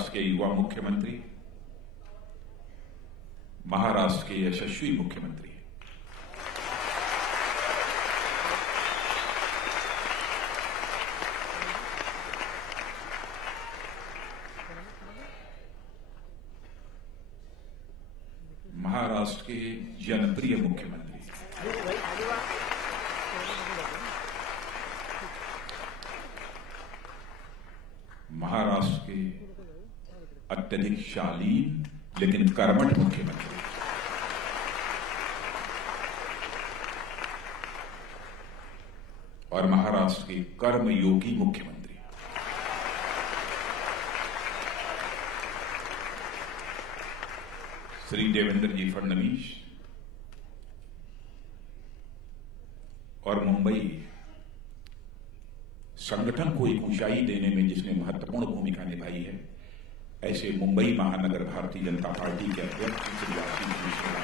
महाराष्ट्र के युवा मुख्यमंत्री, महाराष्ट्र के यशस्वी मुख्यमंत्री, महाराष्ट्र के जनप्रिय मुख्यमंत्री, महाराष्ट्र के अत्यधिक शालीन लेकिन कर्मठ मुख्यमंत्री, और महाराष्ट्र के कर्मयोगी मुख्यमंत्री। श्री देवेंद्र जी फडणवीस और मुंबई संगठन को एक ऊंचाई देने में जिसने महत्वपूर्ण भूमिका निभाई है, ऐसे मुंबई महानगर भारतीय जनता पार्टी के अध्यक्ष श्री आशीष मिश्रा,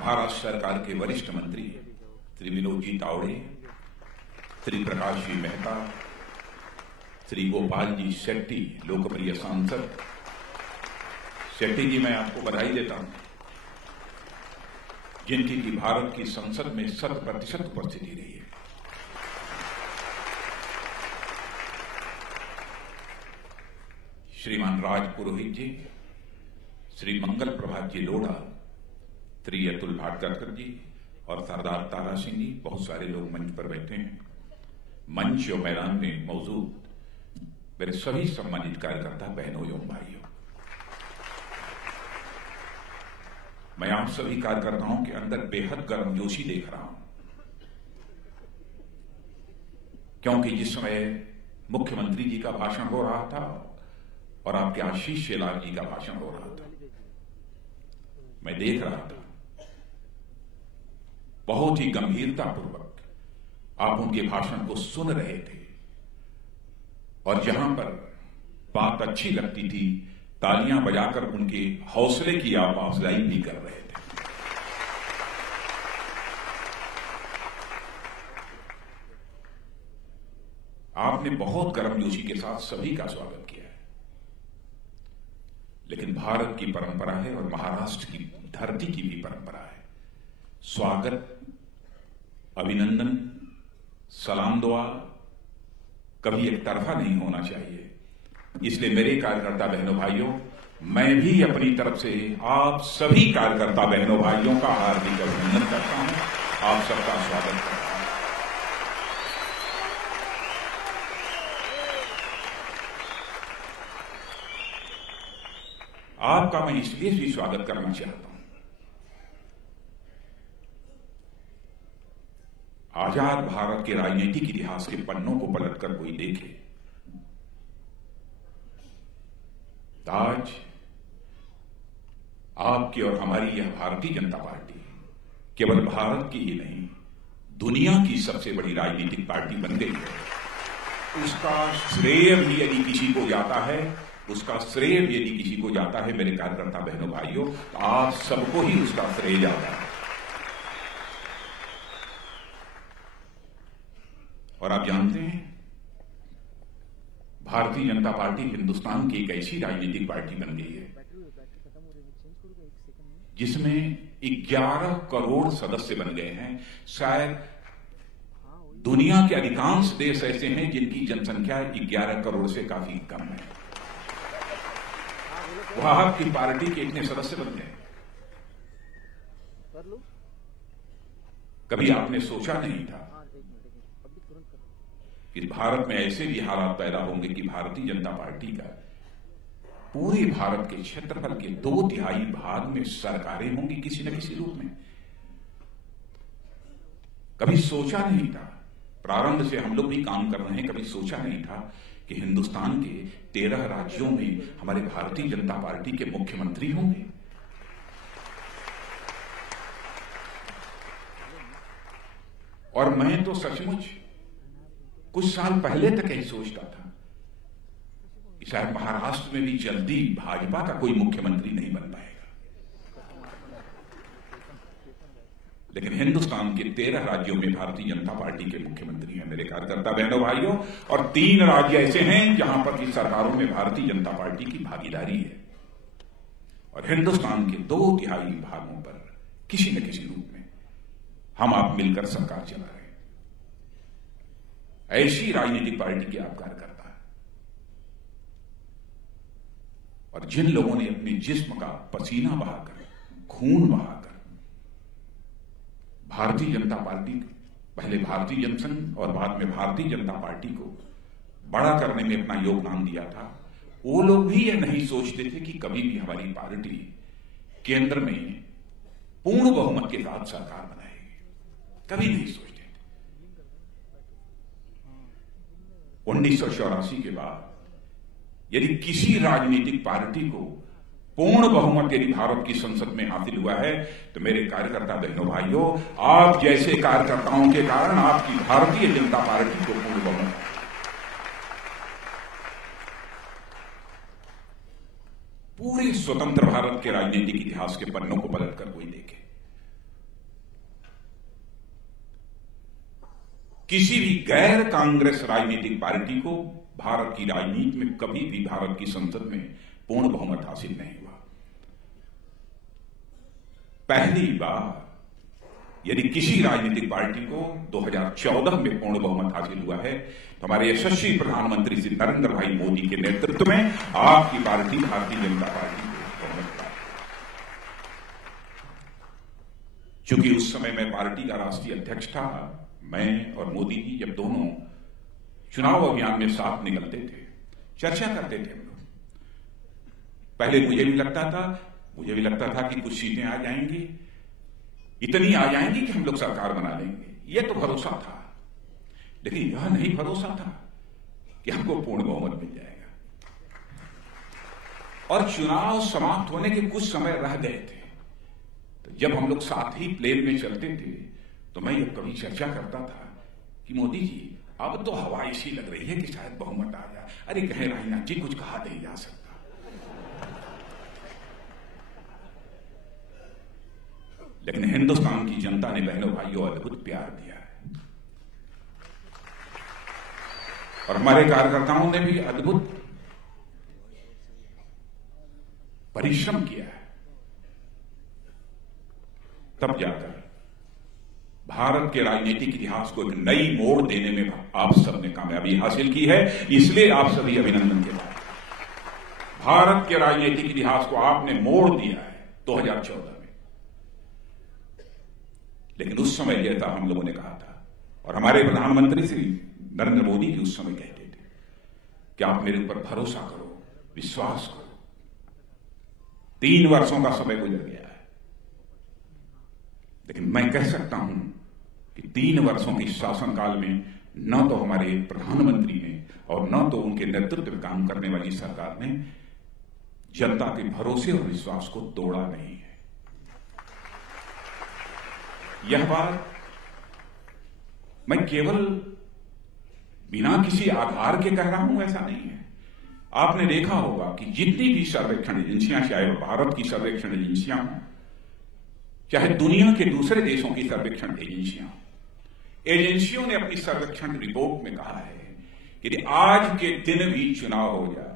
महाराष्ट्र सरकार के वरिष्ठ मंत्री श्री विनोद जी तावड़े, श्री प्रकाश जी मेहता, श्री गोपाल जी शेट्टी, लोकप्रिय सांसद। शेट्टी जी, मैं आपको बधाई देता हूं जिनकी की भारत की संसद में 100% उपस्थिति रही है। श्रीमान राज पुरोहित जी, श्री मंगल प्रभात जी लोढ़ा, श्री अतुल भाटकर जी और सरदार तारा सिंह जी, बहुत सारे लोग मंच पर बैठे हैं। मंच और मैदान में मौजूद मेरे सभी सम्मानित कार्यकर्ता बहनों एवं भाइयों, मैं आप सभी कार्यकर्ताओं के अंदर बेहद गर्मजोशी देख रहा हूं, क्योंकि जिस समय मुख्यमंत्री जी का भाषण हो रहा था और आपके आशीष शेलार जी का भाषण हो रहा था, मैं देख रहा था बहुत ही गंभीरतापूर्वक आप उनके भाषण को सुन रहे थे, और जहां पर बात अच्छी लगती थी तालियां बजाकर उनके हौसले की आप अफजाई भी कर रहे थे। आपने बहुत गर्मजोशी के साथ सभी का स्वागत किया है, लेकिन भारत की परंपरा है और महाराष्ट्र की धरती की भी परंपरा है, स्वागत, अभिनंदन, सलाम दुआ कभी एक तरफा नहीं होना चाहिए। इसलिए मेरे कार्यकर्ता बहनों भाइयों, मैं भी अपनी तरफ से आप सभी कार्यकर्ता बहनों भाइयों का हार्दिक अभिनंदन करता हूं, आप सबका स्वागत करता हूं। आपका मैं इसलिए भी स्वागत करना चाहता हूं, आजाद भारत के राजनीतिक इतिहास के पन्नों को पलटकर कोई देखे, आज आपकी और हमारी यह भारतीय जनता पार्टी केवल भारत की ही नहीं, दुनिया की सबसे बड़ी राजनीतिक पार्टी बन गई है। उसका श्रेय भी यदि किसी को जाता है, उसका श्रेय भी यदि किसी को जाता है, मेरे कार्यकर्ता बहनों भाइयों, तो आप सबको ही उसका श्रेय जाता है। और आप जानते हैं, भारतीय जनता पार्टी हिंदुस्तान की एक ऐसी राजनीतिक पार्टी बन गई है जिसमें 11 करोड़ सदस्य बन गए हैं। शायद दुनिया के अधिकांश देश ऐसे हैं जिनकी जनसंख्या 11 करोड़ से काफी कम है। वहां आपकी पार्टी के इतने सदस्य बन गए, कभी आपने सोचा नहीं था कि भारत में ऐसे भी हालात पैदा होंगे कि भारतीय जनता पार्टी का पूरे भारत के क्षेत्रफल के 2/3 भाग में सरकारें होंगी किसी न किसी रूप में। कभी सोचा नहीं था, प्रारंभ से हम लोग भी काम कर रहे हैं, कभी सोचा नहीं था कि हिंदुस्तान के 13 राज्यों में हमारे भारतीय जनता पार्टी के मुख्यमंत्री होंगे। और मैं तो सचमुच कुछ साल पहले तक यही सोचता था कि शायद महाराष्ट्र में भी जल्दी भाजपा का कोई मुख्यमंत्री नहीं बन पाएगा। लेकिन हिंदुस्तान के 13 राज्यों में भारतीय जनता पार्टी के मुख्यमंत्री हैं मेरे कार्यकर्ता बहनों भाइयों, और 3 राज्य ऐसे हैं जहां पर की सरकारों में भारतीय जनता पार्टी की भागीदारी है। और हिंदुस्तान के 2/3 भागों पर किसी न किसी रूप में हम आप मिलकर सरकार चला रहे हैं। ऐसी राजनीतिक पार्टी के आप कार्यकर्ता हैं, और जिन लोगों ने अपने जिस्म का पसीना बहाकर, खून बहाकर भारतीय जनता पार्टी, पहले भारतीय जनसंघ और बाद में भारतीय जनता पार्टी को बड़ा करने में अपना योगदान दिया था, वो लोग भी ये नहीं सोचते थे कि कभी भी हमारी पार्टी केंद्र में पूर्ण बहुमत के साथ सरकार बनाएगी। कभी नहीं सोचते थे। 1984 के बाद यदि किसी राजनीतिक पार्टी को पूर्ण बहुमत यदि भारत की संसद में हासिल हुआ है, तो मेरे कार्यकर्ता बहनों भाइयों, आप जैसे कार्यकर्ताओं के कारण आपकी भारतीय जनता पार्टी को पूर्ण बहुमत। पूरे स्वतंत्र भारत के राजनीतिक इतिहास के पन्नों को पलटकर कोई देखे, किसी भी गैर कांग्रेस राजनीतिक पार्टी को भारत की राजनीति में कभी भी भारत की संसद में पूर्ण बहुमत हासिल नहीं हुआ। पहली बार यदि किसी राजनीतिक पार्टी को 2014 में पूर्ण बहुमत हासिल हुआ है, तो हमारे यशस्वी प्रधानमंत्री श्री नरेंद्र भाई मोदी के नेतृत्व में आपकी पार्टी भारतीय जनता पार्टी को बहुमत पाया। चूंकि उस समय मैं पार्टी का राष्ट्रीय अध्यक्ष था, मैं और मोदी जी जब दोनों चुनाव अभियान में साथ निकलते थे, चर्चा करते थे हम लोग। पहले मुझे भी लगता था कि कुछ सीटें आ जाएंगी, इतनी आ जाएंगी कि हम लोग सरकार बना लेंगे, ये तो भरोसा था। लेकिन यह नहीं भरोसा था कि हमको पूर्ण बहुमत मिल जाएगा। और चुनाव समाप्त होने के कुछ समय रह गए थे, तो जब हम लोग साथ ही प्लेन में चलते थे, तो मैं ये कभी चर्चा करता था कि मोदी जी अब तो हवा ऐसी लग रही है कि शायद बहुमत आ जाए। अरे कहे राजनाथ जी कुछ कहा नहीं जा सकता। लेकिन हिंदुस्तान की जनता ने बहनों भाइयों अद्भुत प्यार दिया है, और हमारे कार्यकर्ताओं ने भी अद्भुत परिश्रम किया है। तब जाकर भारत के राजनीतिक इतिहास को एक नई मोड़ देने में आप सबने कामयाबी हासिल की है, इसलिए आप सभी अभिनंदन के बाद। भारत के राजनीतिक इतिहास को आपने मोड़ दिया है 2014 में। लेकिन उस समय जैसा हम लोगों ने कहा था, और हमारे प्रधानमंत्री श्री नरेंद्र मोदी जी उस समय कहते थे कि आप मेरे ऊपर भरोसा करो, विश्वास करो। 3 वर्षों का समय गुजर गया है, लेकिन मैं कह सकता हूं कि 3 वर्षों के शासनकाल में न तो हमारे प्रधानमंत्री ने और न तो उनके नेतृत्व में काम करने वाली सरकार ने जनता के भरोसे और विश्वास को तोड़ा नहीं है। यह बात मैं केवल बिना किसी आधार के कह रहा हूं, ऐसा नहीं है। आपने देखा होगा कि जितनी भी सर्वेक्षण एजेंसियां, चाहे भारत की सर्वेक्षण एजेंसियां हों, चाहे दुनिया के दूसरे देशों की सर्वेक्षण एजेंसियों ने अपनी सर्वेक्षण रिपोर्ट में कहा है कि आज के दिन भी चुनाव हो जाए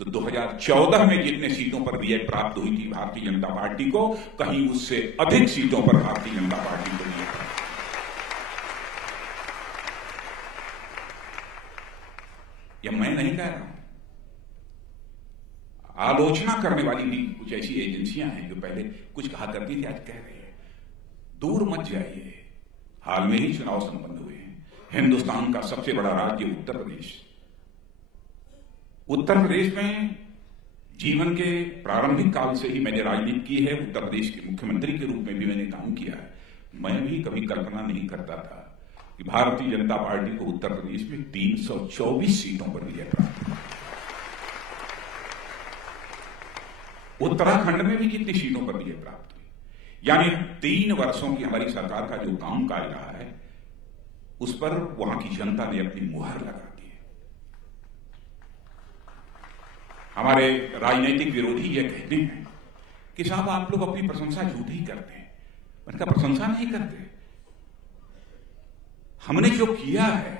तो 2014 में जितने सीटों पर विजय प्राप्त हुई थी भारतीय जनता पार्टी को, कहीं उससे अधिक सीटों पर भारतीय जनता पार्टी को विजय प्राप्त। यह मैं नहीं कह रहा हूं, आलोचना करने वाली भी कुछ ऐसी एजेंसियां हैं जो पहले कुछ कहा करती थी, आज कह रही है। दूर मत जाइए, हाल में ही चुनाव संपन्न हुए हैं। हिंदुस्तान का सबसे बड़ा राज्य उत्तर प्रदेश, उत्तर प्रदेश में जीवन के प्रारंभिक काल से ही मैंने राजनीति की है। उत्तर प्रदेश के मुख्यमंत्री के रूप में भी मैंने काम किया है। मैं भी कभी कल्पना नहीं करता था कि भारतीय जनता पार्टी को उत्तर प्रदेश में 324 सीटों पर विजय प्राप्त हुआ। उत्तराखंड में भी जितनी सीटों पर विजय प्राप्त हुई, यानी 3 वर्षों की हमारी सरकार का जो कामकाज रहा है, उस पर वहां की जनता ने अपनी मुहर लगा दी है। हमारे राजनीतिक विरोधी ये कहते हैं कि साहब आप लोग अपनी प्रशंसा झूठी करते हैं, उनका प्रशंसा नहीं करते। हमने जो किया है,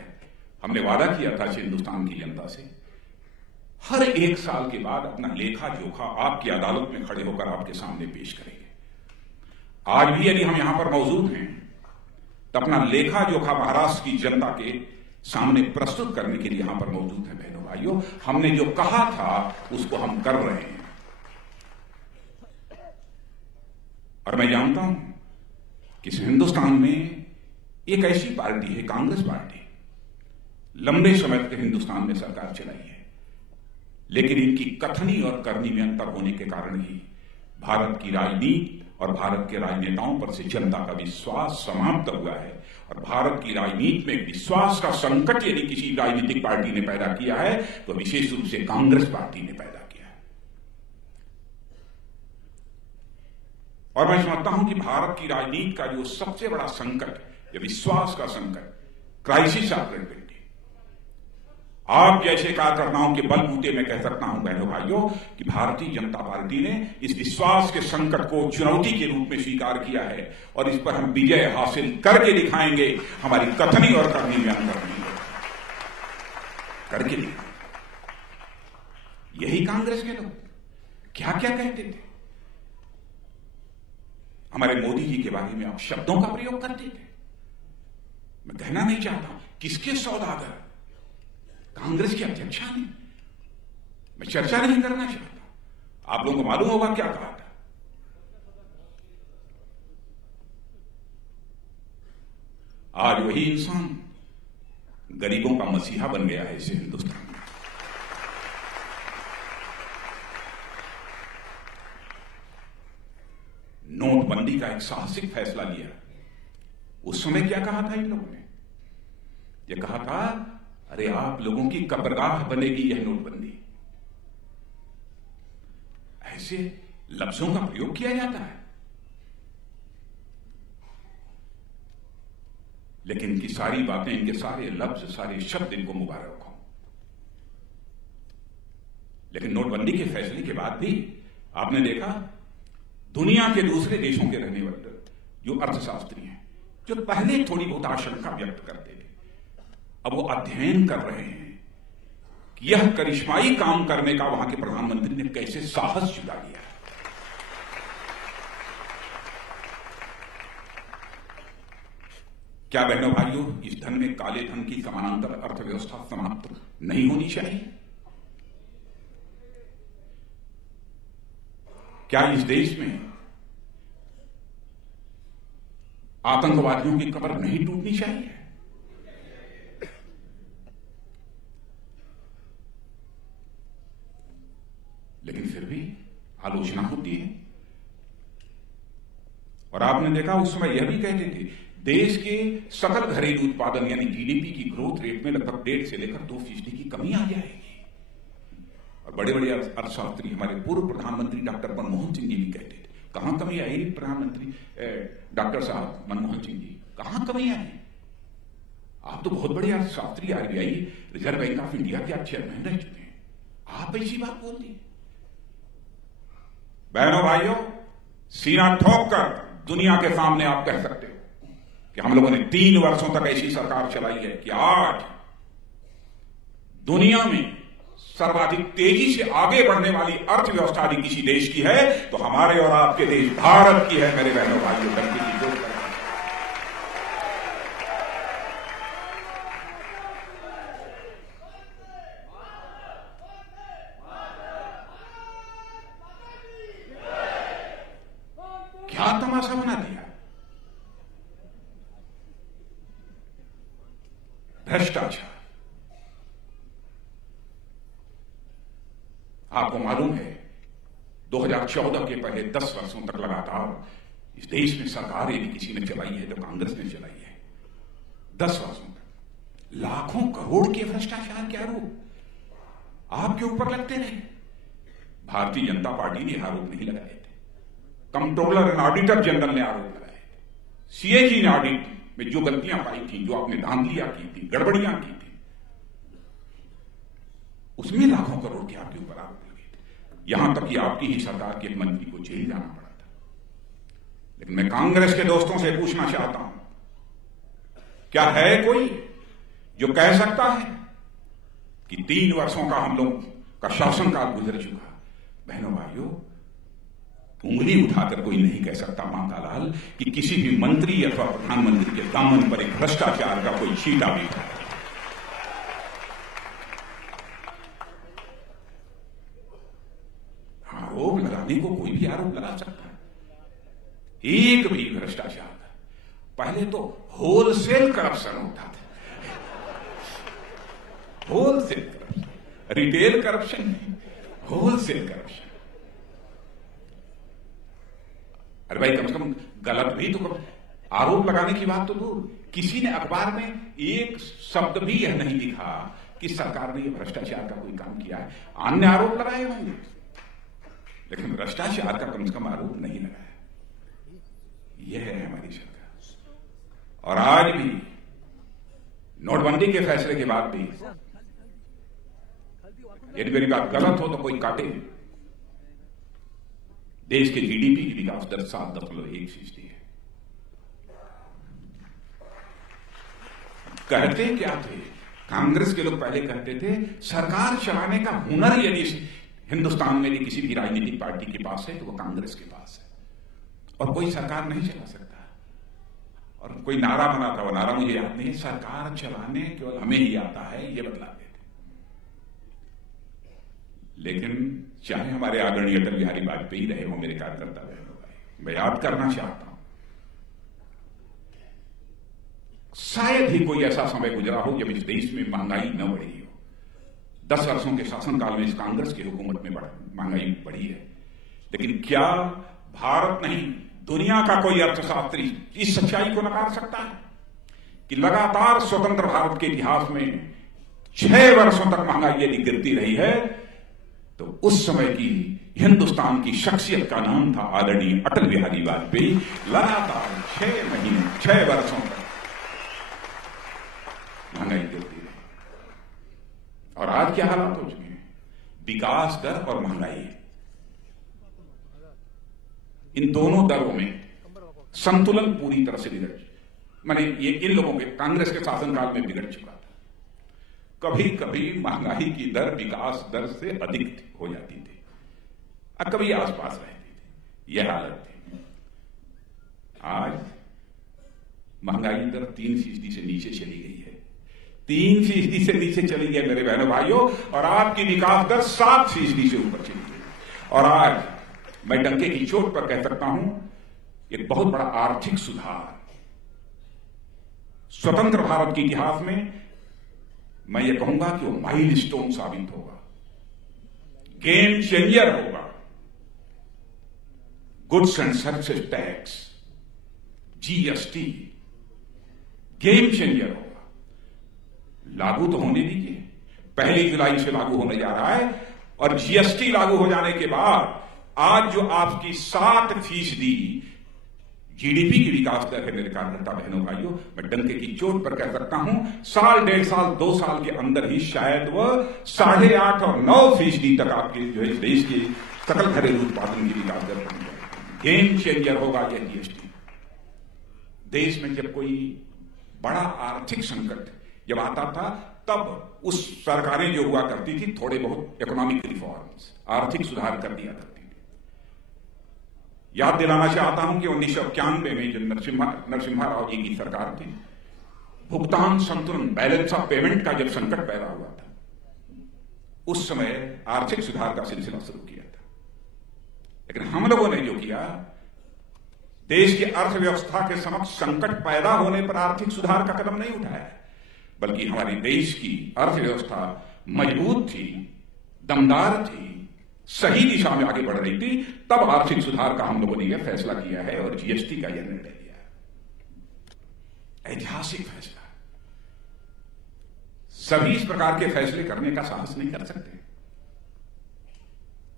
हमने वादा किया था हिंदुस्तान की जनता से, हर 1 साल के बाद अपना लेखा जोखा आपकी अदालत में खड़े होकर आपके सामने पेश करेंगे। आज भी यदि हम यहां पर मौजूद हैं तो अपना लेखा जोखा महाराष्ट्र की जनता के सामने प्रस्तुत करने के लिए यहां पर मौजूद हैं। बहनों भाइयों, हमने जो कहा था उसको हम कर रहे हैं। और मैं जानता हूं कि इस हिंदुस्तान में एक ऐसी पार्टी है, कांग्रेस पार्टी, लंबे समय तक हिंदुस्तान में सरकार चलाई है, लेकिन इनकी कथनी और करनी में अंतर होने के कारण ही भारत की राजनीति और भारत के राजनेताओं पर से जनता का विश्वास समाप्त हुआ है। और भारत की राजनीति में विश्वास का संकट यदि किसी राजनीतिक पार्टी ने पैदा किया है तो विशेष रूप से कांग्रेस पार्टी ने पैदा किया है। और मैं समझता हूं कि भारत की राजनीति का जो सबसे बड़ा संकट है, यह विश्वास का संकट, क्राइसिस ऑफ क्रेडिबिलिटी। आप जैसे कार्यकर्ताओं के बलबूते में कह सकता हूं बहनों भाइयों कि भारतीय जनता पार्टी ने इस विश्वास के संकट को चुनौती के रूप में स्वीकार किया है और इस पर हम विजय हासिल करके दिखाएंगे। हमारी कथनी और करनी में अंतर नहीं है, करके दिखाएंगे। यही कांग्रेस के लोग क्या क्या कहते थे, हमारे मोदी जी के बारे में आप शब्दों का प्रयोग करते थे। मैं कहना नहीं चाहता किसके सौदागर, कांग्रेस की अध्यक्षा ने। मैं चर्चा नहीं करना चाहता, आप लोगों को मालूम होगा क्या कहा था। आज वही इंसान गरीबों का मसीहा बन गया है इस हिंदुस्तान में। नोटबंदी का एक साहसिक फैसला लिया। उस समय क्या कहा था इन लोगों ने? यह कहा था, अरे आप लोगों की कब्रगाह बनेगी यह नोटबंदी। ऐसे लफ्जों का प्रयोग किया जाता है, लेकिन इनकी सारी बातें, इनके सारे लफ्ज, सारे शब्द इनको मुबारक हो। लेकिन नोटबंदी के फैसले के बाद भी आपने देखा दुनिया के दूसरे देशों के रहने वाले जो अर्थशास्त्री हैं, जो पहले थोड़ी बहुत आशंका व्यक्त करते थे, अब वो अध्ययन कर रहे हैं कि यह करिश्माई काम करने का वहां के प्रधानमंत्री ने कैसे साहस जुटा लिया। क्या बहनों भाइयों, इस धन में काले धन की समानांतर अर्थव्यवस्था समाप्त नहीं होनी चाहिए? क्या इस देश में आतंकवादियों की कमर नहीं टूटनी चाहिए? लेकिन फिर भी आलोचना होती है। और आपने देखा उस समय यह भी कहते थे देश के सकल घरेलू उत्पादन यानी जीडीपी की ग्रोथ रेट में लगभग 1.5 से लेकर 2% की कमी आ जाएगी। और बड़े बड़े अर्थशास्त्री, हमारे पूर्व प्रधानमंत्री डॉक्टर मनमोहन सिंह जी भी कहते थे, कहां कमी आई प्रधानमंत्री डॉक्टर साहब मनमोहन सिंह जी, कहां कमी आई? आप तो बहुत बड़े अर्थशास्त्री, RBI reserve bank of India के आप चेयरमैन रह चुके हैं, आप ऐसी बात बोल दी। बहनों भाइयों, सीना ठोक कर दुनिया के सामने आप कह सकते हो कि हम लोगों ने 3 वर्षों तक ऐसी सरकार चलाई है कि आज दुनिया में सर्वाधिक तेजी से आगे बढ़ने वाली अर्थव्यवस्था यदि किसी देश की है तो हमारे और आपके देश भारत की है। मेरे बहनों भाइयों, करके की जोड़ कर क्या तमाशा बना दिया। भ्रष्टाचार, आपको मालूम है 2014 के पहले 10 वर्षों तक लगातार इस देश में सरकार यदि किसी ने चलाई है तो कांग्रेस ने चलाई है। 10 वर्षों तक लाखों करोड़ के भ्रष्टाचार के आरोप आपके ऊपर लगते रहे। भारतीय जनता पार्टी ने आरोप नहीं लगाए थे, कंट्रोलर एंड ऑडिटर जनरल ने आरोप लगाए थे, सीएजी ने ऑडिट में जो गलतियां पाई थी, जो आपने धांधलियां की थी, गड़बड़ियां की थी, उसमें लाखों करोड़ के आपके ऊपर आरोप लगे थे। यहां तक कि आपकी ही सरकार के एक मंत्री को जेल जाना पड़ा था। लेकिन मैं कांग्रेस के दोस्तों से पूछना चाहता हूं, क्या है कोई जो कह सकता है कि 3 वर्षों का हम लोग का शासनकाल गुजर चुका? बहनों भाइयों, उंगली उठाकर कोई नहीं कह सकता मातालाल कि किसी भी मंत्री अथवा प्रधानमंत्री के दामन पर एक भ्रष्टाचार का कोई छींटा भी था। आरोप लगाने को कोई भी आरोप लगा सकता है, एक भी भ्रष्टाचार। पहले तो होलसेल करप्शन होता था, होलसेल करप्शन, रिटेल करप्शन नहीं, होलसेल करप्शन। अरे भाई, कम से कम गलत भी तो आरोप लगाने की बात तो दूर, किसी ने अखबार में एक शब्द भी यह नहीं लिखा कि सरकार ने यह भ्रष्टाचार का कोई काम किया है। अन्य आरोप लगाए होंगे, लेकिन भ्रष्टाचार का कम से कम आरोप नहीं लगाया। यह है हमारी सरकार। और आज भी नोटबंदी के फैसले के बाद भी, यदि मेरी बात गलत हो तो कोई काटे, देश के जीडीपी की विकास दर 7.1% है। कहते क्या थे कांग्रेस के लोग? पहले कहते थे सरकार चलाने का हुनर यदि हिंदुस्तान में यदि किसी भी राजनीतिक पार्टी के पास है तो वो कांग्रेस के पास है, और कोई सरकार नहीं चला सकता। और कोई नारा बना था, वो नारा मुझे याद नहीं है, सरकार चलाने केवल हमें ही आता है, ये बतला देते। लेकिन चाहे हमारे आदरणीय अटल बिहारी वाजपेयी रहे हो, मेरे कार्यकर्ता रहे हो, मैं याद करना चाहता हूं, शायद ही कोई ऐसा समय गुजरा हो जब इस देश में महंगाई न बढ़ी हो। 10 वर्षों के शासनकाल में इस कांग्रेस की हुकूमत में महंगाई बढ़ी है। लेकिन क्या भारत नहीं, दुनिया का कोई अर्थशास्त्री इस सच्चाई को नकार सकता है कि लगातार स्वतंत्र भारत के इतिहास में 6 वर्षों तक महंगाई यदि गिरती रही है तो उस समय की हिंदुस्तान की शख्सियत का नाम था आदरणीय अटल बिहारी वाजपेयी। लगातार 6 महीने, 6 वर्षों तक महंगाई गिरती रही। और आज क्या हालात हो चुके हैं? विकास दर और महंगाई, इन दोनों दरों में संतुलन पूरी तरह से बिगड़, माने ये इन लोगों के कांग्रेस के शासनकाल में बिगड़ चुका था। कभी कभी महंगाई की दर विकास दर से अधिक हो जाती थी और कभी आसपास रहती थी, यह हालत थी। आज महंगाई दर 3% से नीचे चली गई है, 3% से नीचे चली गई मेरे बहनों भाइयों, और आपकी विकास दर 7% से ऊपर चली गई। और आज मैं डंके की चोट पर कह सकता हूं, एक बहुत बड़ा आर्थिक सुधार स्वतंत्र भारत के इतिहास में, मैं ये कहूंगा कि वो माइलस्टोन साबित होगा, गेम चेंजर होगा। Goods and services tax, GST, game changer होगा। लागू तो होने दीजिए, 1 जुलाई से लागू होने जा रहा है, और जीएसटी लागू हो जाने के बाद आज जो आपकी 7% जीडीपी की विकास दर है मेरे कार्यकर्ता बहनों भाइयों, मैं डंके की चोट पर कह सकता हूं, साल, 1.5 साल, 2 साल के अंदर ही शायद वह 8.5 और 9% तक आपके जो है देश के सकल घरेलू उत्पादन की विकास दर बन जाएगी। गेम चेंजर होगा यह जीएसटी। देश में जब कोई बड़ा आर्थिक संकट जब आता था, तब उस सरकारें जो हुआ करती थी, थोड़े बहुत इकोनॉमिक रिफॉर्म्स, आर्थिक सुधार कर दिया करती थी। याद दिलाना चाहता हूं कि 1991 में जब नरसिम्हा राव जी की सरकार थी, भुगतान संतुलन, बैलेंस ऑफ पेमेंट का जब संकट पैदा हुआ था, उस समय आर्थिक सुधार का सिलसिला शुरू किया था। लेकिन हम लोगों ने जो किया, देश की अर्थव्यवस्था के समक्ष संकट पैदा होने पर आर्थिक सुधार का कदम नहीं उठाया, बल्कि हमारे देश की अर्थव्यवस्था मजबूत थी, दमदार थी, सही दिशा में आगे बढ़ रही थी, तब आर्थिक सुधार का हम लोगों ने यह फैसला किया है और जीएसटी का यह निर्णय लिया है। ऐतिहासिक फैसला। सभी इस प्रकार के फैसले करने का साहस नहीं कर सकते।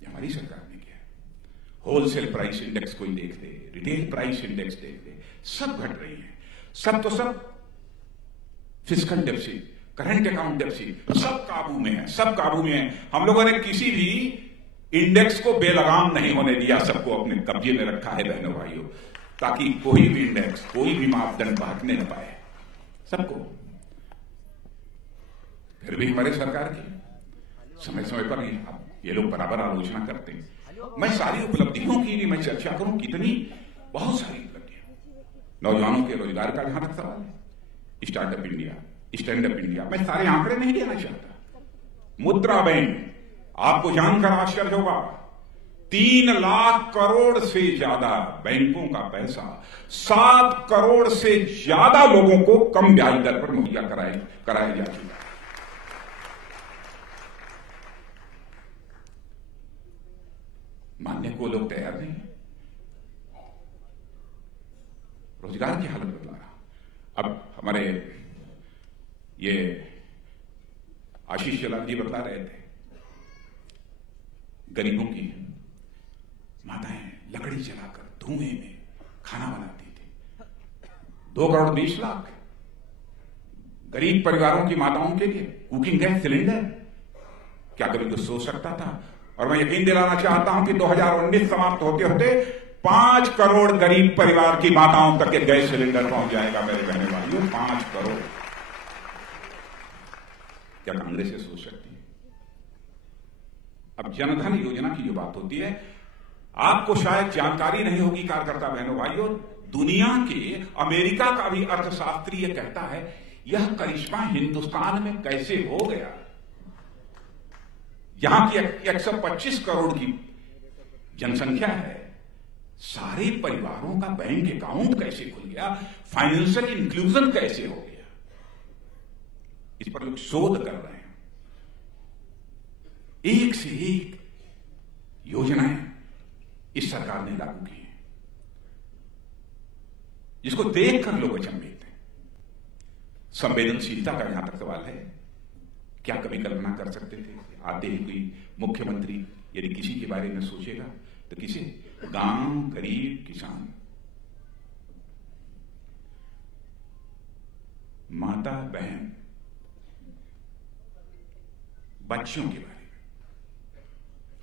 ये हमारी सरकार ने किया। होलसेल प्राइस इंडेक्स कोई देख ले, रिटेल प्राइस इंडेक्स देख ले, सब घट रही है। सब तो सब fiscal deficit, current account deficit, सब काबू में है, सब काबू में है। हम लोगों ने किसी भी इंडेक्स को बेलगाम नहीं होने दिया, सबको अपने कब्जे में रखा है बहनों भाइयों। ताकि कोई भी इंडेक्स, कोई भी मापदंड बहकने न पाए सबको। फिर भी हमारे सरकार की समय समय पर ये लोग बराबर आलोचना करते हैं। मैं सारी उपलब्धियों की मैं चर्चा करूं, कितनी बहुत सारी उपलब्धियां, नौजवानों के रोजगार का जहां तक सवाल है, startup India, stand up India, मैं सारे आंकड़े नहीं देना चाहता। मुद्रा बैंक, आपको जानकर आश्चर्य होगा, 3 लाख करोड़ से ज्यादा बैंकों का पैसा 7 करोड़ से ज्यादा लोगों को कम ब्याज दर पर मुहैया कराया जा चुका है। मानने को लोग तैयार नहीं। रोजगार की हालत बदला रहा। अब हमारे ये आशीष जलाल जी बता रहे थे, गरीबों की माताएं लकड़ी जलाकर धुएं में खाना बनाती थी। 2 करोड़ 20 लाख गरीब परिवारों की माताओं के लिए कुकिंग गैस सिलेंडर, क्या कभी कुछ सोच सकता था? और मैं यकीन दिलाना चाहता हूं कि 2019 समाप्त होते होते 5 करोड़ गरीब परिवार की माताओं तक एक गैस सिलेंडर पहुंच जाएगा। मेरे बहने वालियों, 5 करोड़। क्या कांग्रेस ये सोच सकती है? अब जनधन योजना की जो बात होती है, आपको शायद जानकारी नहीं होगी कार्यकर्ता बहनों भाइयों, दुनिया के अमेरिका का भी अर्थशास्त्री ये कहता है यह करिश्मा हिंदुस्तान में कैसे हो गया। यहां की 125 करोड़ की जनसंख्या है, सारे परिवारों का बैंक अकाउंट कैसे खुल गया, फाइनेंशियल इंक्लूजन कैसे हो गया, इस पर लोग शोध कर रहे हैं। एक से एक योजनाएं इस सरकार ने लागू की हैं, जिसको देखकर लोग अचंभित हैं। संवेदनशीलता का यहां तक सवाल है, क्या कभी कल्पना कर सकते थे आते ही कोई मुख्यमंत्री यदि किसी के बारे में सोचेगा तो किसे? गांव, गरीब, किसान, माता, बहन, बच्चों के बारे में,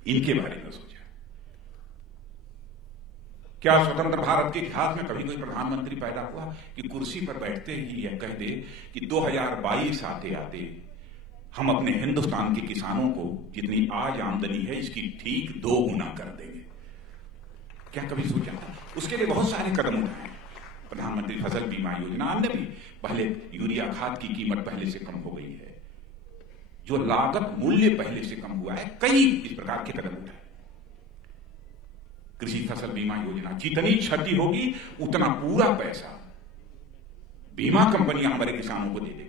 इनके बारे में सोचा। क्या स्वतंत्र भारत के इतिहास में कभी कोई प्रधानमंत्री पैदा हुआ कि कुर्सी पर बैठते ही यह कह दे कि 2022 आते आते हम अपने हिंदुस्तान के किसानों को जितनी आज आमदनी है इसकी ठीक 2 गुना कर देंगे? क्या कभी सोचा? उसके लिए बहुत सारे कदम उठाए, प्रधानमंत्री फसल बीमा योजना, अन्य भी। पहले यूरिया खाद की कीमत पहले से कम हो गई है, जो लागत मूल्य पहले से कम हुआ है, कई इस प्रकार के कदम उठाए। कृषि फसल बीमा योजना, जितनी क्षति होगी उतना पूरा पैसा बीमा कंपनियां हमारे किसानों को दे देंगी।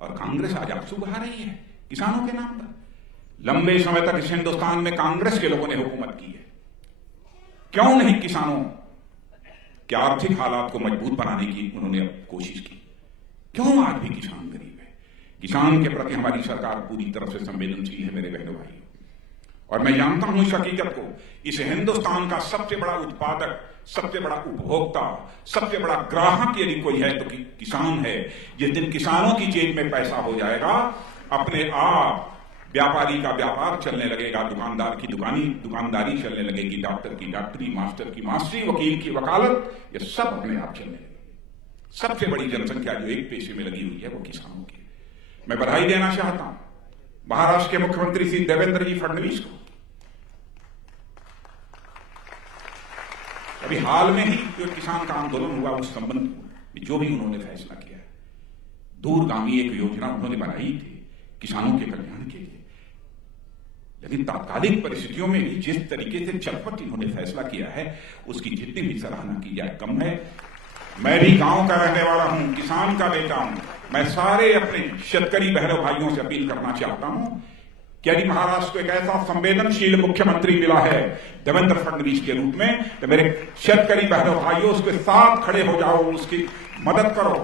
और कांग्रेस आज आंसू बहा रही है किसानों के नाम पर। लंबे समय तक इस हिंदुस्तान में कांग्रेस के लोगों ने हुकूमत की है, क्यों नहीं किसानों के आर्थिक हालात को मजबूत बनाने की उन्होंने कोशिश की? क्यों आज भी किसान गरीब है? किसान के प्रति हमारी सरकार पूरी तरह से संवेदनशील है मेरे बहनों भाइयों। और मैं जानता हूं इस हकीकत को, इस हिंदुस्तान का सबसे बड़ा उत्पादक, सबसे बड़ा उपभोक्ता, सबसे बड़ा ग्राहक यदि कोई है तो किसान है। जिस दिन किसानों की जेब में पैसा हो जाएगा, अपने आप व्यापारी का व्यापार चलने लगेगा, दुकानदार की दुकानदारी चलने लगेगी, डॉक्टर की डॉक्टरी, मास्टर की मास्टरी, वकील की वकालत, ये सब अपने आप चलने लगेगी। सबसे बड़ी जनसंख्या जो एक पेशे में लगी हुई है वो किसानों की। मैं बधाई देना चाहता हूं महाराष्ट्र के मुख्यमंत्री श्री देवेंद्र जी फडणवीस को। अभी हाल में ही जो किसान का आंदोलन हुआ उस संबंध में जो भी उन्होंने फैसला किया, दूरगामी एक योजना उन्होंने बनाई थी किसानों के कल्याण के लिए, लेकिन तात्कालिक परिस्थितियों में भी जिस तरीके से चटपट इन्होंने फैसला किया है उसकी जितनी भी सराहना की जाए कम है। मैं भी गांव का रहने वाला हूं, किसान का बेटा हूं। मैं सारे अपने शेतकरी बहनों भाइयों से अपील करना चाहता हूं कि यदि महाराष्ट्र को एक ऐसा संवेदनशील मुख्यमंत्री मिला है देवेंद्र फडणवीस के रूप में, तो मेरे शेतकरी बहनों भाइयों उसके साथ खड़े हो जाओ, उसकी मदद करो।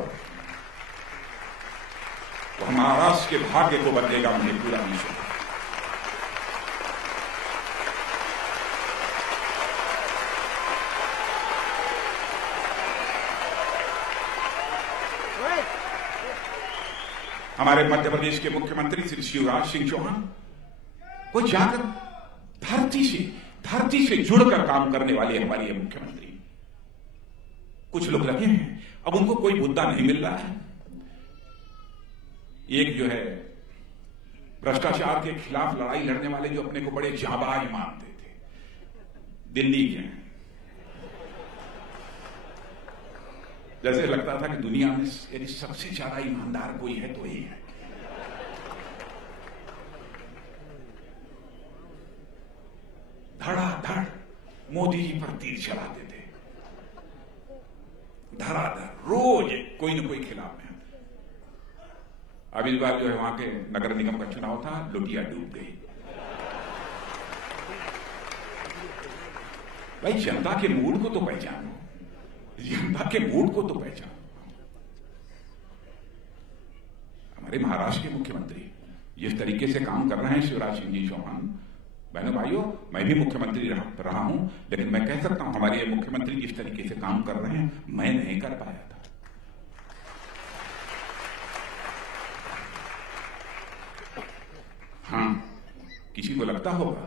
तो महाराष्ट्र के भाग्य को बदलेगा, मुझे पूरा विश्वास है। हमारे मध्य प्रदेश के मुख्यमंत्री श्री शिवराज सिंह चौहान वो जाकर धरती से जुड़कर काम करने वाले हमारे मुख्यमंत्री। कुछ लोग लगे हैं, अब उनको कोई मुद्दा नहीं मिल रहा है। एक जो है भ्रष्टाचार के खिलाफ लड़ाई लड़ने वाले जो अपने को बड़े जाबाज मानते थे, दिल्ली के हैं, जैसे लगता था कि दुनिया में यदि सबसे ज्यादा ईमानदार कोई है तो यही है। धड़ाधड़ मोदी जी पर तीर चलाते थे, धड़ाधड़ रोज कोई न कोई खिलाफ में। अब इस बार जो है वहां के नगर निगम का चुनाव था, लुटिया डूब गई। भाई जनता के मूड को तो पहचानो, जनता के मूड को तो पहचानो। हमारे महाराष्ट्र के मुख्यमंत्री जिस तरीके से काम कर रहे हैं, शिवराज सिंह जी चौहान, बहनों भाइयों, मैं भी मुख्यमंत्री रहा हूं, लेकिन मैं कह सकता हूं हमारे मुख्यमंत्री जिस तरीके से काम कर रहे हैं, मैं नहीं कर पाया था। हाँ, किसी को लगता होगा,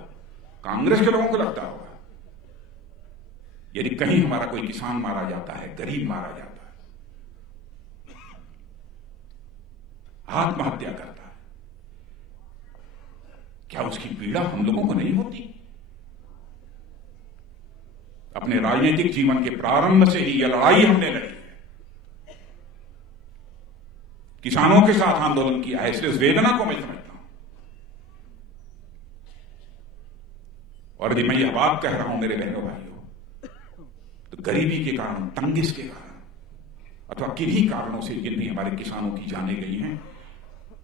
कांग्रेस के लोगों को लगता होगा, यदि कहीं हमारा कोई किसान मारा जाता है, गरीब मारा जाता है, आत्महत्या करता है, क्या उसकी पीड़ा हम लोगों को नहीं होती? अपने राजनीतिक जीवन के प्रारंभ से ही यह लड़ाई हमने लड़ी है, किसानों के साथ आंदोलन किया है, इसलिए उस वेदना को मैं समझता हूं। और यदि मैं यह बात कह रहा हूं मेरे बहनों भाइयों, तो गरीबी के कारण, तंगिस के कारण, अथवा किन्हीं कारणों से जिन भी हमारे किसानों की जानें गई हैं,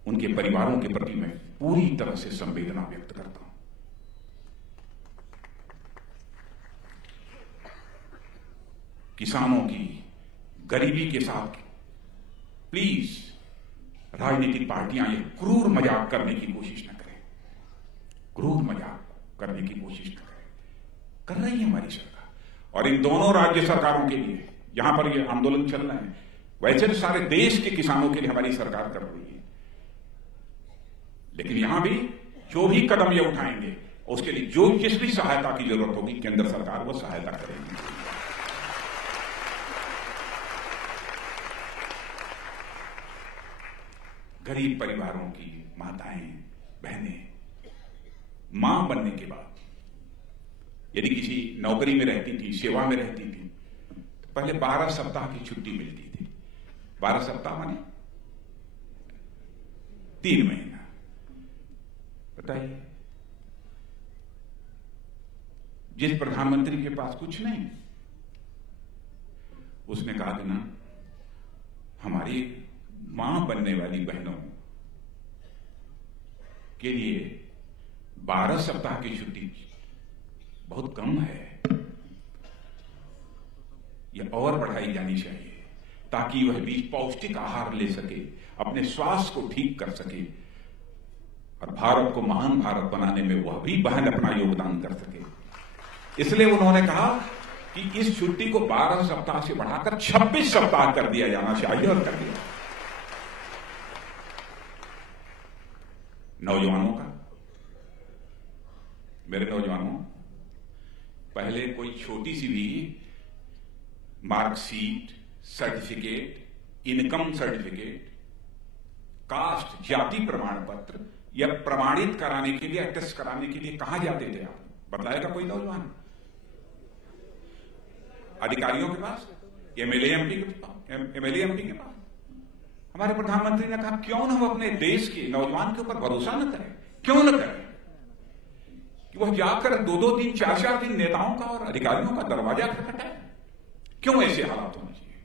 उनके परिवारों के प्रति मैं पूरी तरह से संवेदना व्यक्त करता हूं। किसानों की गरीबी के साथ प्लीज राजनीतिक पार्टियां ये क्रूर मजाक करने की कोशिश न करें, क्रूर मजाक करने की कोशिश न करें। कर रही है हमारी सरकार, और इन दोनों राज्य सरकारों के लिए जहां पर ये आंदोलन चल रहे हैं, वैसे तो सारे देश के किसानों के लिए हमारी सरकार कर रही है, लेकिन यहां भी जो भी कदम ये उठाएंगे, उसके लिए जो जिस भी सहायता की जरूरत होगी, केंद्र सरकार वो सहायता करेगी। गरीब परिवारों की माताएं, बहनें, मां बनने के बाद यदि किसी नौकरी में रहती थी, सेवा में रहती थी, तो पहले 12 सप्ताह की छुट्टी मिलती थी। 12 सप्ताह माने 3 महीना। बताइए, जिस प्रधानमंत्री के पास कुछ नहीं, उसने कहा कि ना, हमारी मां बनने वाली बहनों के लिए 12 सप्ताह की छुट्टी बहुत कम है, यह और बढ़ाई जानी चाहिए, ताकि वह भी पौष्टिक आहार ले सके, अपने स्वास्थ्य को ठीक कर सके, और भारत को महान भारत बनाने में वह भी बहन अपना योगदान कर सके। इसलिए उन्होंने कहा कि इस छुट्टी को 12 सप्ताह से बढ़ाकर 26 सप्ताह कर दिया जाना चाहिए, और कर दिया। नौजवानों का, मेरे नौजवानों, पहले कोई छोटी सी भी marksheet, certificate, income certificate, caste, जाति प्रमाण पत्र या प्रमाणित कराने के लिए, अटेस्ट कराने के लिए कहां जाते थे आप? बताएगा कोई नौजवान? अधिकारियों के पास, एमएलए एमपी के पास। हमारे प्रधानमंत्री ने कहा, क्यों न हम अपने देश के नौजवान के ऊपर भरोसा न करें? क्यों न करें कि वह जाकर 2-2 दिन, 4-4 दिन नेताओं का और अधिकारियों का दरवाजा खटखटाए? क्यों ऐसे हालात होने चाहिए?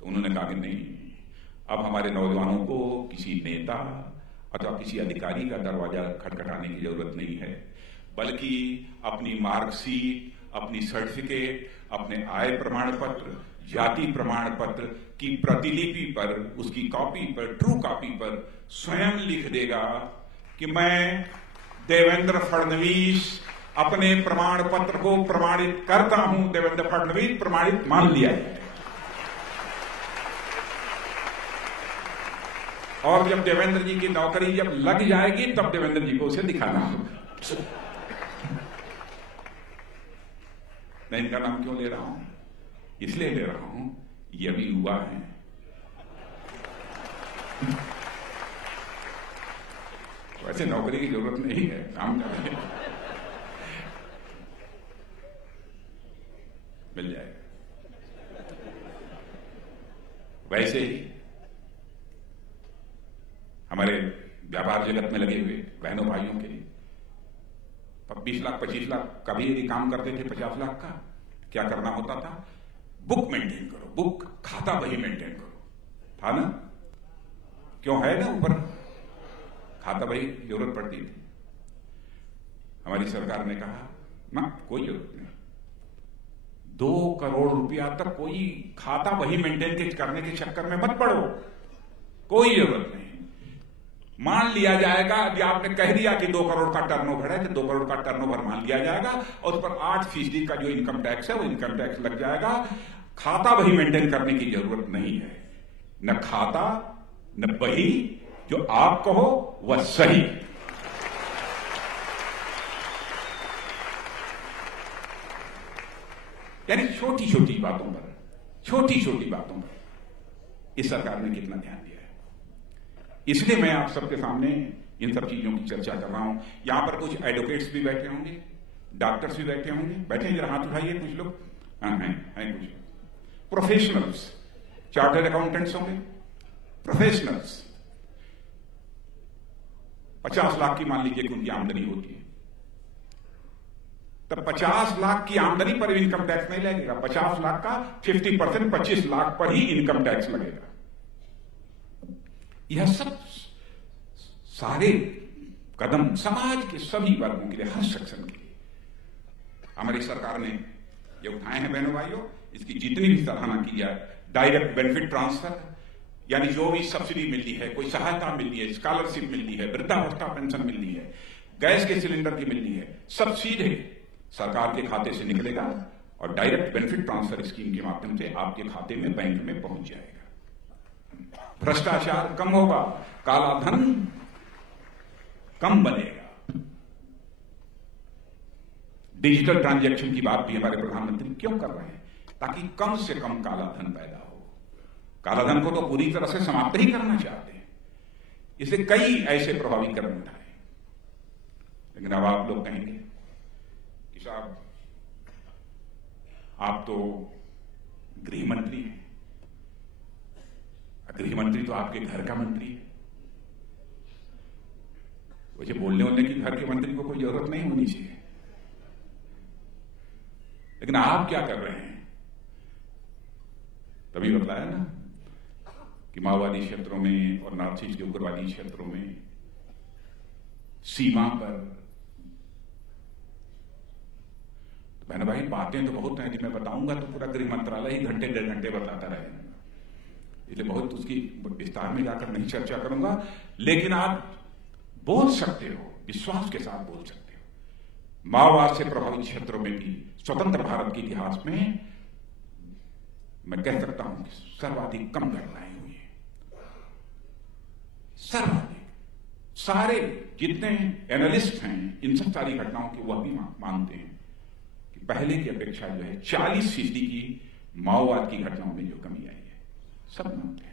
तो उन्होंने कहा कि नहीं, अब हमारे नौजवानों को किसी नेता अथवा किसी अधिकारी का दरवाजा खटखटाने की जरूरत नहीं है, बल्कि अपनी मार्कशीट, अपनी सर्टिफिकेट, अपने आय प्रमाण पत्र, जाति प्रमाण पत्र की प्रतिलिपि पर, उसकी कॉपी पर, ट्रू कॉपी पर स्वयं लिख देगा कि मैं देवेंद्र फडणवीस अपने प्रमाण पत्र को प्रमाणित करता हूं, देवेंद्र फडणवीस प्रमाणित मान लिया है। और जब देवेंद्र जी की नौकरी जब लग जाएगी, तब देवेंद्र जी को उसे दिखाना होगा। मैं इनका नाम क्यों ले रहा हूं? इसलिए ले रहा हूं, ये अभी युवा हैं, वैसे नौकरी की जरूरत नहीं है, काम करेंगे मिल जाएगा। वैसे ही हमारे व्यापार जगत में लगे हुए बहनों भाइयों के लिए 20 लाख 25 लाख कभी यदि काम करते थे 50 लाख का, क्या करना होता था? बुक मेंटेन करो, बुक खाता वही मेंटेन करो, था ना? क्यों है ना, ऊपर खाता वही जरूरत पड़ती थी। हमारी सरकार ने कहा ना, कोई जरूरत नहीं, 2 करोड़ रुपया तक कोई खाता वही मेंटेन करने के चक्कर में मत पड़ो, कोई जरूरत नहीं। मान लिया जाएगा, अभी आपने कह दिया कि 2 करोड़ का टर्नओवर है, तो 2 करोड़ का टर्नओवर मान लिया जाएगा और उस पर 8% का जो इनकम टैक्स है वो इनकम टैक्स लग जाएगा। खाता वही मेंटेन करने की जरूरत नहीं है, न खाता न बही, जो आप कहो वह सही। यानी छोटी छोटी बातों पर इस सरकार ने कितना ध्यान दिया है। इसलिए मैं आप सबके सामने इन सब चीजों की चर्चा कर रहा हूं। यहां पर कुछ एडवोकेट्स भी बैठे होंगे, डॉक्टर्स भी बैठे होंगे, बैठे जरा हाथ उठाइए कुछ लोग। हाँ हैं कुछ प्रोफेशनल्स, चार्टर्ड अकाउंटेंट्स होंगे, प्रोफेशनल्स। 50 लाख की मान लीजिए कि उनकी आमदनी होती है, तब 50 लाख की आमदनी पर इनकम टैक्स नहीं लगेगा। 50 लाख का 50% 25 लाख पर ही इनकम टैक्स लगेगा। यह सब सारे कदम समाज के सभी वर्गों के लिए, हर सेक्शन के लिए हमारी सरकार ने ये उठाए हैं। बहनों भाइयों, इसकी जितनी भी सराहना की जाए, डायरेक्ट बेनिफिट ट्रांसफर, यानी जो भी सब्सिडी मिलती है, कोई सहायता मिलती है, स्कॉलरशिप मिलती है, वृद्धावस्था पेंशन मिलती है, गैस के सिलेंडर की मिलती है, सब सीधे सरकार के खाते से निकलेगा और डायरेक्ट बेनिफिट ट्रांसफर स्कीम के माध्यम से आपके खाते में, बैंक में पहुंच जाएगा। भ्रष्टाचार कम होगा, काला धन कम बनेगा। डिजिटल ट्रांजैक्शन की बात भी हमारे प्रधानमंत्री क्यों कर रहे हैं? ताकि कम से कम काला धन पैदा हो। काला धन को तो पूरी तरह से समाप्त ही करना चाहते हैं, इसलिए कई ऐसे प्रभावी कदम उठाए। लेकिन अब आप लोग कहेंगे कि साहब आप तो गृह मंत्री हैं, गृह मंत्री तो आपके घर का मंत्री है, वैसे बोलने की घर के मंत्री को कोई जरूरत नहीं होनी चाहिए। लेकिन आप क्या कर रहे हैं? तभी बताया ना कि माओवादी क्षेत्रों में और नॉर्थ ईस्ट के उग्रवादी क्षेत्रों में सीमा पर, तो बहन भाई बातें तो बहुत हैं, मैं बताऊंगा तो पूरा गृह मंत्रालय ही घंटे 1.5 घंटे बताता रहेगा, इसलिए बहुत उसकी विस्तार में जाकर नहीं चर्चा करूंगा। लेकिन आप बोल सकते हो, विश्वास के साथ बोल सकते हो, माओवाद से प्रभावित क्षेत्रों में भी स्वतंत्र भारत के इतिहास में मैं कह सकता हूं कि सर्वाधिक कम घटनाएं हुई हैं। सर्वाधिक, सारे जितने एनालिस्ट हैं इन सब सारी घटनाओं की वह भी मानते हैं कि पहले की अपेक्षा जो है 40% की माओवाद की घटनाओं में जो कमी आई है, सब मानते हैं।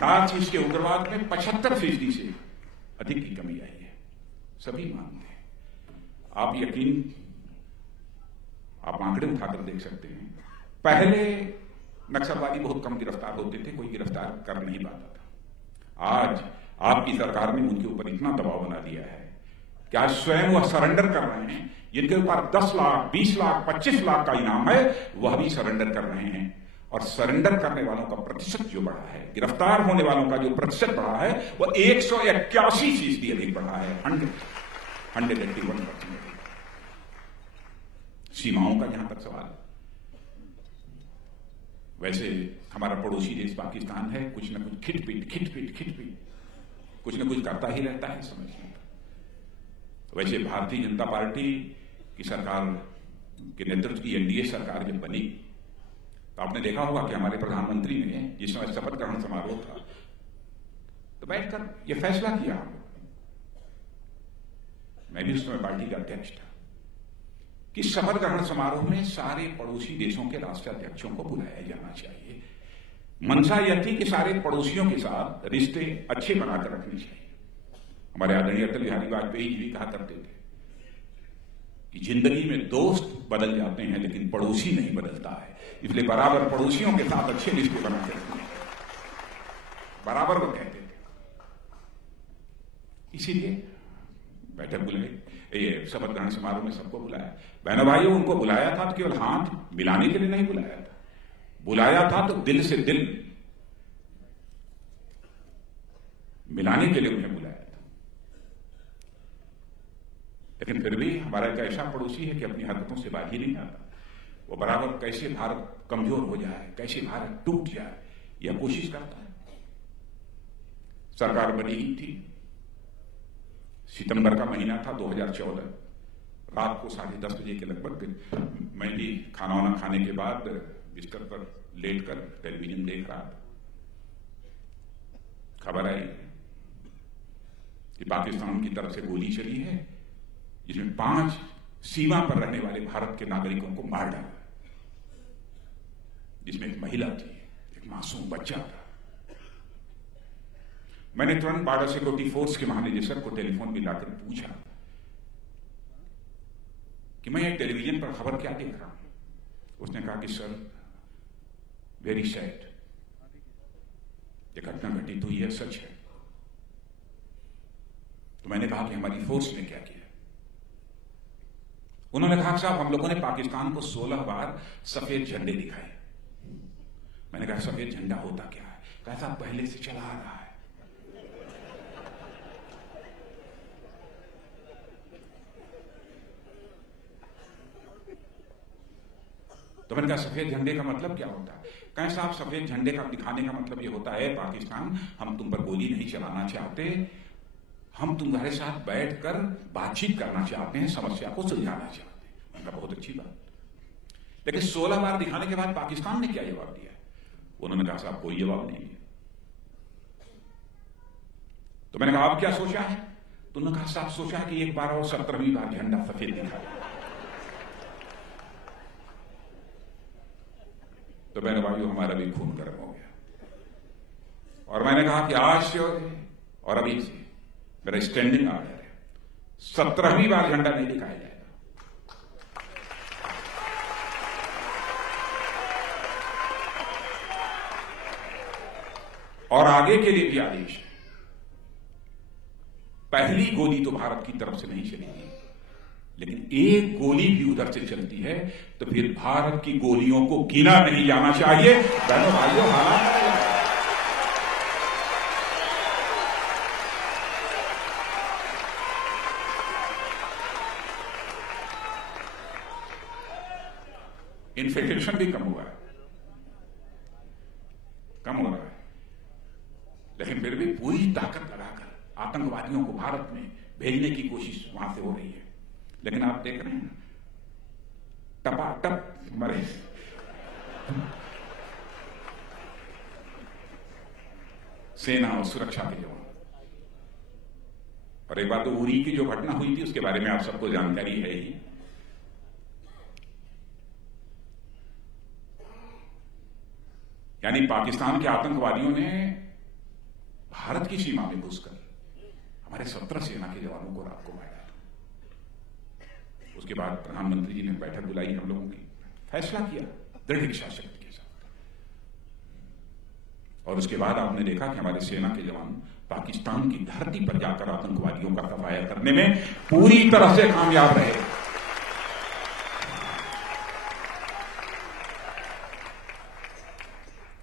नॉर्थ ईस्ट के उग्रवाद में 75% से अधिक की कमी आई है, सभी मानते हैं। आप यकीन, आप आंकड़े उठाकर देख सकते हैं, पहले नक्सलवादी बहुत कम गिरफ्तार होते थे, कोई गिरफ्तार कर नहीं पाता था। आज आपकी सरकार ने उनके ऊपर इतना दबाव बना दिया है कि आज स्वयं वह सरेंडर कर रहे हैं। जिनके ऊपर 10 लाख 20 लाख 25 लाख का इनाम है, वह भी सरेंडर कर रहे हैं। और सरेंडर करने वालों का प्रतिशत जो बढ़ा है, गिरफ्तार होने वालों का जो प्रतिशत बढ़ा है, वह 181% अधिक बढ़ा है। 181%। सीमाओं का जहां तक सवाल, वैसे हमारा पड़ोसी देश पाकिस्तान है, कुछ न कुछ खिटपीट कुछ न कुछ करता ही रहता है, समझिए। वैसे भारतीय जनता पार्टी की सरकार के नेतृत्व की एनडीए सरकार जब बनी तो आपने देखा होगा कि हमारे प्रधानमंत्री ने जिस समय शपथ ग्रहण समारोह था तो बैठकर यह फैसला किया, मैं भी उस समय पार्टी का अध्यक्ष था, कि शपथ ग्रहण समारोह में सारे पड़ोसी देशों के राष्ट्राध्यक्षों को बुलाया जाना चाहिए। मंशा यह थी कि सारे पड़ोसियों के साथ रिश्ते अच्छे बनाकर रखने चाहिए। हमारे आदरणीय अटल बिहारी वाजपेयी जी भी कहा करते थे कि जिंदगी में दोस्त बदल जाते हैं लेकिन पड़ोसी नहीं बदलता है, इसलिए बराबर पड़ोसियों के साथ अच्छे रिश्ते बनाते रखने चाहिए, बराबर वो कहते थे। इसीलिए बैठक बुलाई, ये शपथ ग्रहण समारोह में सबको बुलाया। बहनों भाइयों, उनको बुलाया था तो केवल हाथ मिलाने के लिए नहीं बुलाया था, बुलाया था तो दिल से दिल मिलाने के लिए उन्हें बुलाया था। लेकिन फिर भी हमारा एक ऐसा पड़ोसी है कि अपनी हरकतों से बाज ही नहीं आता। वो बराबर कैसे भारत कमजोर हो जाए, कैसे भारत टूट जाए, यह कोशिश करता है। सरकार बनी ही थी, सितंबर का महीना था 2014, रात को 10:30 बजे के लगभग मैं भी खाना वाना खाने के बाद बिस्तर पर लेटकर टेलीविजन देख रहा था। खबर आई कि पाकिस्तान की तरफ से गोली चली है, जिसमें 5 सीमा पर रहने वाले भारत के नागरिकों को मार डाला, जिसमें एक महिला थी, एक मासूम बच्चा था। मैंने तुरंत बॉर्डर सिक्योरिटी फोर्स के महानिदेशक को टेलीफोन मिलाकर पूछा कि मैं ये टेलीविजन पर खबर क्या देख रहा हूं। उसने कहा कि सर, वेरी सैड, ये घटना घटित हुई है, सच है। तो मैंने कहा कि हमारी फोर्स ने क्या किया। उन्होंने कहा साहब, हम लोगों ने पाकिस्तान को 16 बार सफेद झंडे दिखाए। मैंने कहा सफेद झंडा होता क्या है? कहा साहब, पहले से चला आ रहा है। तो मैंने कहा सफेद झंडे का मतलब क्या होता है? कहें साहब, सफेद झंडे का दिखाने का मतलब ये होता है, पाकिस्तान, हम तुम पर गोली नहीं चलाना चाहते, हम तुम्हारे साथ बैठकर बातचीत करना चाहते हैं, समस्या को सुलझाना चाहते हैं। मैंने कहा बहुत अच्छी बात। लेकिन 16 बार दिखाने के बाद पाकिस्तान ने क्या जवाब दिया? उन्होंने कहा साहब, कोई जवाब नहीं है। तो मैंने कहा आप क्या सोचा है? तो उन्होंने कहा साहब, सोचा है कि एक बार और 17वीं बार झंडा सफेद दिखाए। तो मैंने भाइयों, हमारा भी खून गर्म हो गया और मैंने कहा कि आज से और अभी से मेरा स्टैंडिंग ऑर्डर है, 17वीं बार झंडा नहीं दिखाया जाएगा। और आगे के लिए भी आदेश है, पहली गोली तो भारत की तरफ से नहीं चलेगी, लेकिन एक गोली भी उधर से चलती है तो फिर भारत की गोलियों को गिना नहीं जाना चाहिए। बहनों भाइयों, हालात इन्फिल्ट्रेशन भी कम हुआ है, कम हो रहा है, लेकिन फिर भी पूरी ताकत लगाकर आतंकवादियों को भारत में भेजने की कोशिश वहां से हो रही है। लेकिन आप देख रहे हैं ना, टपाटप मरे। सेना और सुरक्षा के जवान। और एक बार तो उरी की जो घटना हुई थी उसके बारे में आप सबको जानकारी है ही। यानी पाकिस्तान के आतंकवादियों ने भारत की सीमा में घुसकर हमारे 17 सेना के जवानों को रात को मारा। उसके बाद प्रधानमंत्री जी ने बैठक बुलाई, हम लोगों की फैसला किया दृढ़ इच्छा शक्ति के साथ। और उसके बाद आपने देखा कि हमारे सेना के जवान पाकिस्तान की धरती पर जाकर आतंकवादियों का सफाया करने में पूरी तरह से कामयाब रहे।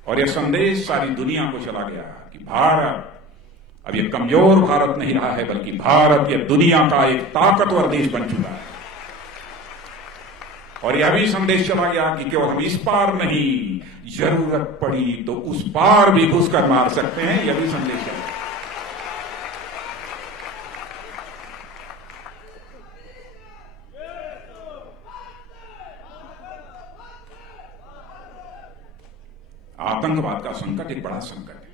और यह संदेश सारी दुनिया को चला गया कि भारत अब यह कमजोर भारत नहीं रहा है, बल्कि भारत यह दुनिया का एक ताकतवर देश बन चुका है। और यह भी संदेश चला गया कि केवल हम इस पार नहीं, जरूरत पड़ी तो उस पार भी घुसकर मार सकते हैं। यह भी संदेश चला। आतंकवाद का संकट एक बड़ा संकट है,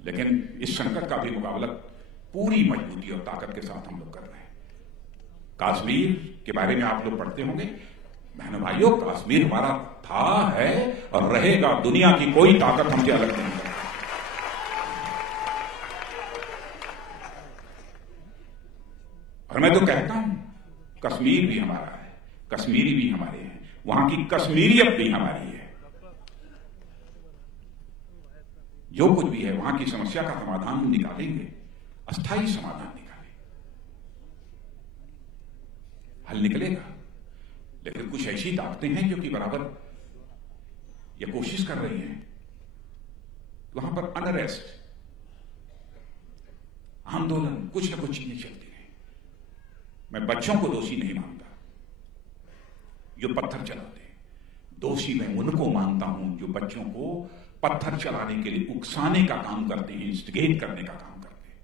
लेकिन इस संकट का भी मुकाबला पूरी मजबूती और ताकत के साथ हम लोग कर रहे हैं। कश्मीर के बारे में आप लोग पढ़ते होंगे। बहनों भाइयों, कश्मीर हमारा था, है और रहेगा। दुनिया की कोई ताकत हमसे अलग नहीं है। और मैं तो कहता हूं, कश्मीर भी हमारा है, कश्मीरी भी हमारे हैं, वहां की कश्मीरियत भी हमारी है। जो कुछ भी है, वहां की समस्या का समाधान हम निकालेंगे, अस्थायी समाधान निकालेंगे, हल निकलेगा। लेकिन कुछ ऐसी ताकतें हैं जो कि बराबर ये कोशिश कर रही हैं, वहां पर अनरेस्ट, आंदोलन, कुछ न कुछ चीजें चलती रहे। मैं बच्चों को दोषी नहीं मानता जो पत्थर चलाते हैं, दोषी मैं उनको मानता हूं जो बच्चों को पत्थर चलाने के लिए उकसाने का काम करते हैं, इंस्टिगेट करने का काम करते हैं।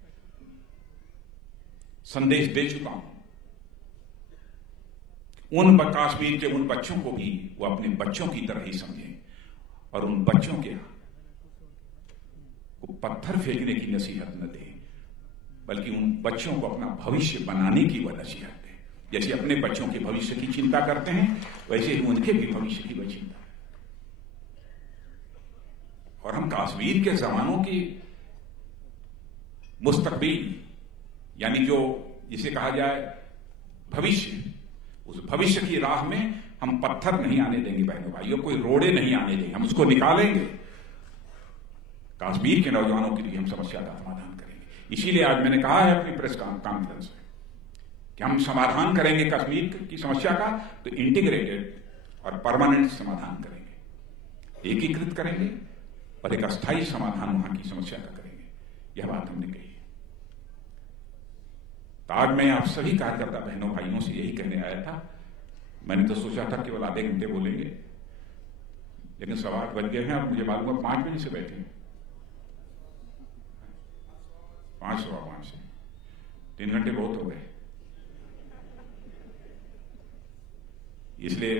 संदेश दे चुका हूं उन कश्मीर के उन बच्चों को भी वो अपने बच्चों की तरह ही समझें और उन बच्चों के को पत्थर फेंकने की नसीहत न दें, बल्कि उन बच्चों को अपना भविष्य बनाने की वह नसीहत दें। जैसे अपने बच्चों के भविष्य की चिंता करते हैं, वैसे ही उनके भी भविष्य की वह चिंता है। और हम कश्मीर के जवानों की मुस्तकबिल, यानी जो जिसे कहा जाए भविष्य, उस भविष्य की राह में हम पत्थर नहीं आने देंगे बहनों भाइयों, कोई रोड़े नहीं आने देंगे, हम उसको निकालेंगे। कश्मीर के नौजवानों की भी हम समस्या का समाधान करेंगे। इसीलिए आज मैंने कहा है अपनी प्रेस कॉन्फ्रेंस में कि हम समाधान करेंगे कश्मीर की समस्या का, तो इंटीग्रेटेड और परमानेंट समाधान करेंगे, एकीकृत करेंगे और एक अस्थायी समाधान वहां की समस्या का करेंगे। यह बात हमने कही है। तो आज मैं आप सभी कार्यकर्ता बहनों भाइयों से यही कहने आया था। मैंने तो सोचा था केवल आधे घंटे बोलेंगे, लेकिन 8:15 बज गए हैं और मुझे मालूम है 5 बजे से बैठे हैं, 5 सवा 5 से 3 घंटे बहुत हो गए। इसलिए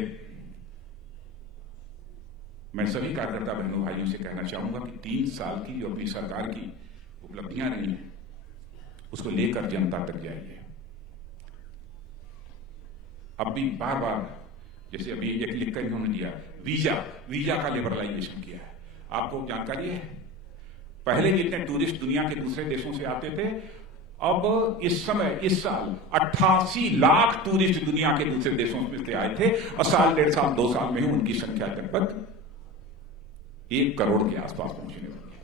मैं सभी कार्यकर्ता बहनों भाइयों से कहना चाहूंगा कि 3 साल की जो अपनी सरकार की उपलब्धियां रही हैं, उसको लेकर जनता तक जाइए। अब भी बार बार, जैसे अभी एक लिखकर इन्होंने दिया, वीजा का लिबरलाइजेशन किया है। आपको जानकारी है, पहले जितने टूरिस्ट दुनिया के दूसरे देशों से आते थे, अब इस समय इस साल 88 लाख टूरिस्ट दुनिया के दूसरे देशों से आए थे और साल 1.5 साल 2 साल में ही उनकी संख्या लगभग 1 करोड़ के आसपास पहुंचने वाली है।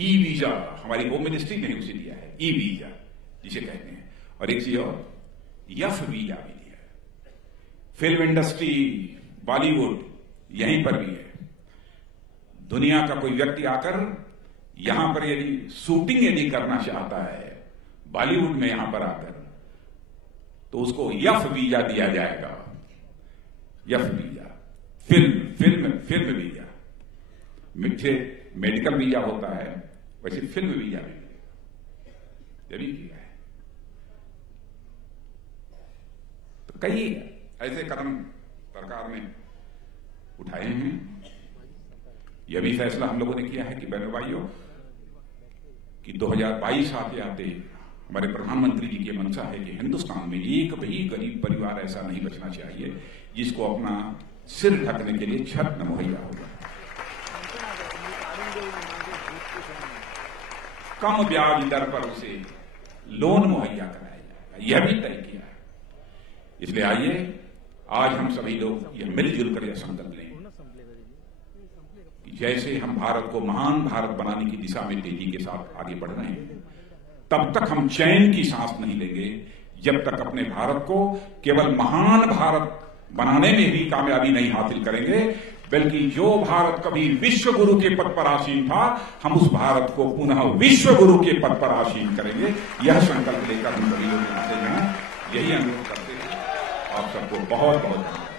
ई वीजा हमारी होम मिनिस्ट्री ने उसे दिया है, ई वीजा जिसे कहते हैं, और एक चीज और यफ वीजा भी दिया है। फिल्म इंडस्ट्री, बॉलीवुड यहीं पर भी है। दुनिया का कोई व्यक्ति आकर यहां पर यदि शूटिंग यदि करना चाहता है बॉलीवुड में यहां पर आकर, तो उसको यफ वीजा दिया जाएगा। F visa, film visa. मुझे मेडिकल वीजा होता है, वैसे फिल्म वीजा भी जरूरी किया है। तो कई ऐसे कदम सरकार ने उठाए हैं। यह भी फैसला हम लोगों ने किया है कि बहनों भाइयों कि 2022 आते आते हमारे प्रधानमंत्री जी की मंशा है कि हिंदुस्तान में एक भी गरीब परिवार ऐसा नहीं बचना चाहिए जिसको अपना सिर ढकने के लिए छत न मुहैया होगा। कम ब्याज दर पर उसे लोन मुहैया कराया जाएगा, यह भी तय किया है। इसलिए आइए आज हम सभी लोग यह मिलजुल कर यह संकल्प लें कि जैसे हम भारत को महान भारत बनाने की दिशा में तेजी के साथ आगे बढ़ रहे हैं, तब तक हम चैन की सांस नहीं लेंगे जब तक अपने भारत को केवल महान भारत बनाने में भी कामयाबी नहीं हासिल करेंगे, बल्कि जो भारत कभी विश्व गुरु के पद पर आसीन था, हम उस भारत को पुनः विश्व गुरु के पद पर आसीन करेंगे। यह संकल्प लेकर हम सभी लोग आते हैं, यही अनुरोध करते हैं। आप सबको बहुत बहुत धन्यवाद।